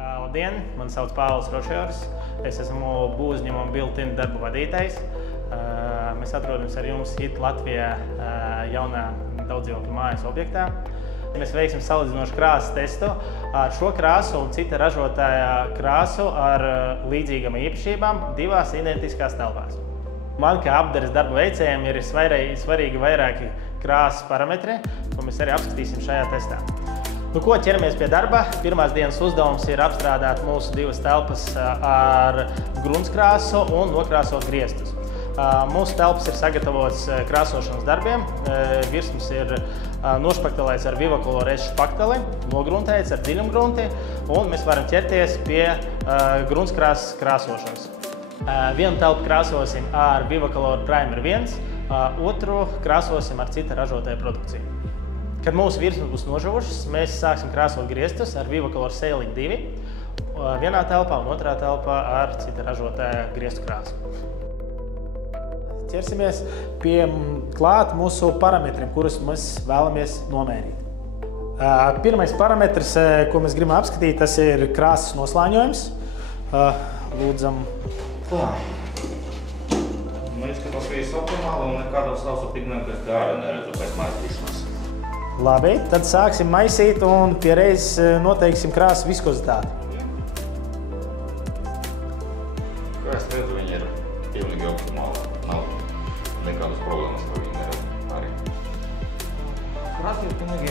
Labdien, mani sauc Pāvils Rošjors. Es esmu būvuzņēmuma Built-in darbu vadītājs. Mēs atrodamies ar jums HIT Latvijā jaunā daudzdzīvokļu mājas objektā. Mēs veiksim salīdzinošu krāsas testu ar šo krāsu un cita ražotāja krāsu ar līdzīgām īpašībām divās identiskās telpās. Man kā apdares darba veicējiem ir svarīgi vairāki krāsas parametri, ko mēs arī apskatīsim šajā testā. Ko ķeramies pie darba? Pirmās dienas uzdevums ir apstrādāt mūsu divas telpas ar gruntskrāsu un nokrāsot griestus. Mūsu telpas ir sagatavotas krāsošanas darbiem. Virsmas ir nošpaktelēts ar Vivacolor S špakteli, nogruntēts ar dziļumgrunti, un mēs varam ķerties pie gruntskrāsas krāsošanas. Vienu telpu krāsosim ar Vivacolor Primer 1, otru krāsosim ar cita ražotāja produkciju. Kad mūsu virsmas būs nožuvušas, mēs sāksim krāsot griestus ar Vivacolor Sailing 2 vienā telpā un otrā telpā ar cita ražotāja griestu krāsu. Ķersimies pie klāt mūsu parametriem, kurus mēs vēlamies nomērīt. Pirmais parametrs, ko mēs gribam apskatīt, tas ir krāsas noslāņojums. Lūdzam. Izskatās, ka viss optimāli un nekādā sausa pigmentu es gāra neredzu pēc maisīšanas. Labi, tad sāksim maisīt un pie reizes noteiksim krāsas viskozitāti. Kā es redzu, viņi ir pilnīgi optimāli. Nav nekādas problēmas, ko viņi neredz arī. Krāsa ir pilnīgi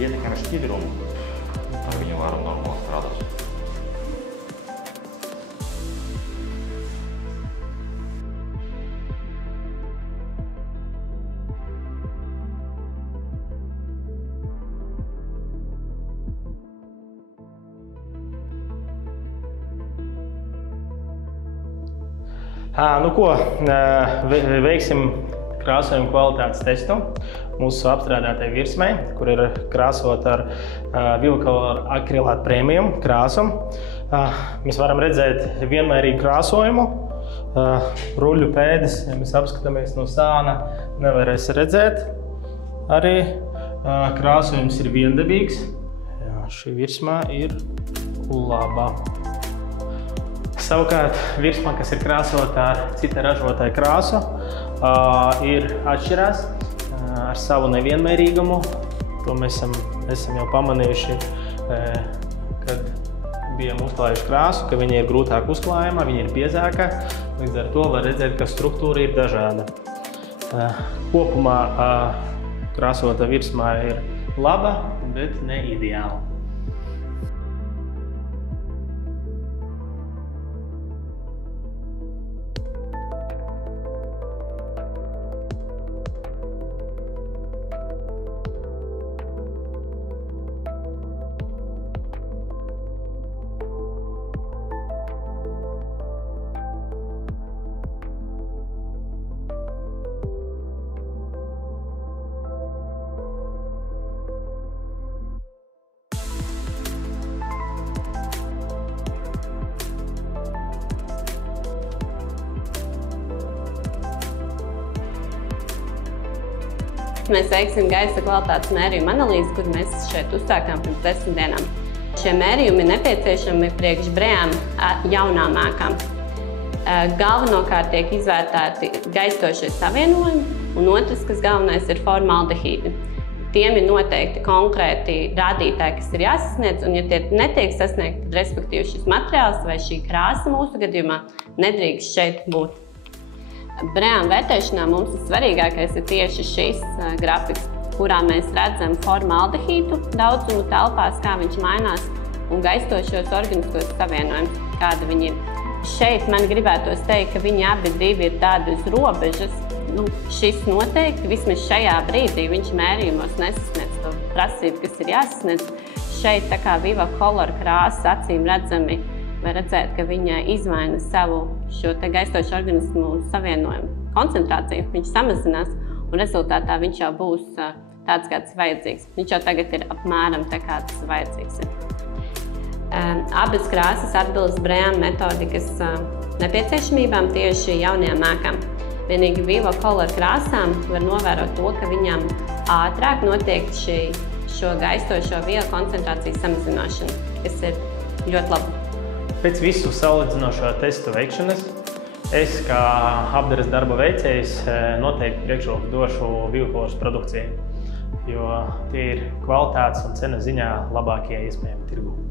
pietiekami šķidrumi. Ar viņu varam normāli strādāt. Veiksim krāsojuma kvalitātes testu mūsu apstrādātai virsmai, kur ir krāsot ar Vivacolor Acrylate Premium krāsu. Mēs varam redzēt vienmērīgu krāsojumu. Ruļu pēdas, ja mēs apskatāmies no sāna, nevarēs redzēt. Arī krāsojums ir viendabīgs. Šī virsmā ir laba. Savukārt virsma, kas ir krāsota ar cita ražotāja krāsu, ir atšķirās ar savu nevienmērīgumu. To mēs esam jau pamanījuši, kad bijām uzklājuši krāsu, ka viņa ir grūtāk uzklājama, viņa ir biezāka. Līdz ar to var redzēt, ka struktūra ir dažāda. Kopumā krāsota virsmā ir laba, bet ne ideāla. Mēs veiksim gaisa kvalitātes mērījumu analīzi, kuru mēs šeit uzsākām pirms 10 dienām. Šie mērījumi ir nepieciešami priekš Bream jaunām ēkām. Galvenokārt tiek izvērtēti gaistošie savienojumi, un otrs, kas galvenais, ir formaldehīdi. Tiem ir noteikti konkrēti rādītāji, kas ir jāsasniedz, un ja tie netiek sasniegti, tad respektīvi šis materiāls vai šī krāsa mūsu gadījumā nedrīkst šeit būt. Bream vērtēšanā mums svarīgākais ir tieši šis grafiks, kurā mēs redzam formaldehīdu daudzumu telpās, kā viņš mainās, un gaistošos organiskos savienojumus, kāda viņi ir. Šeit man gribētos teikt, ka viņi abi divi ir tādi uz robežas. Šis noteikti, vismaz šajā brīdī, viņš mērījumos nesasniedz to prasību, kas ir jāsasniedz. Šeit tā kā Vivacolor krāsa acīm redzami var redzēt, ka viņa izmaina savu šo te gaistošu organismu savienojumu koncentrāciju. Viņš samazinās, un rezultātā viņš jau būs tāds, kāds vajadzīgs. Viņš jau tagad ir apmēram tā, kāds vajadzīgs ir. Abas krāsas atbilst Bream metodikas nepieciešamībām tieši jaunajām ēkām. Vienīgi Vivacolor krāsām var novērot to, ka viņām ātrāk notiek šo gaistošo vielu koncentrācijas samazināšana, kas ir ļoti labu. Pēc visu salīdzinošo testu veikšanas es, kā apdares darba veicējs, noteikti priekšroku došu Vivipolars produkcijai, jo tie ir kvalitātes un cenas ziņā labākie iespējami tirgū.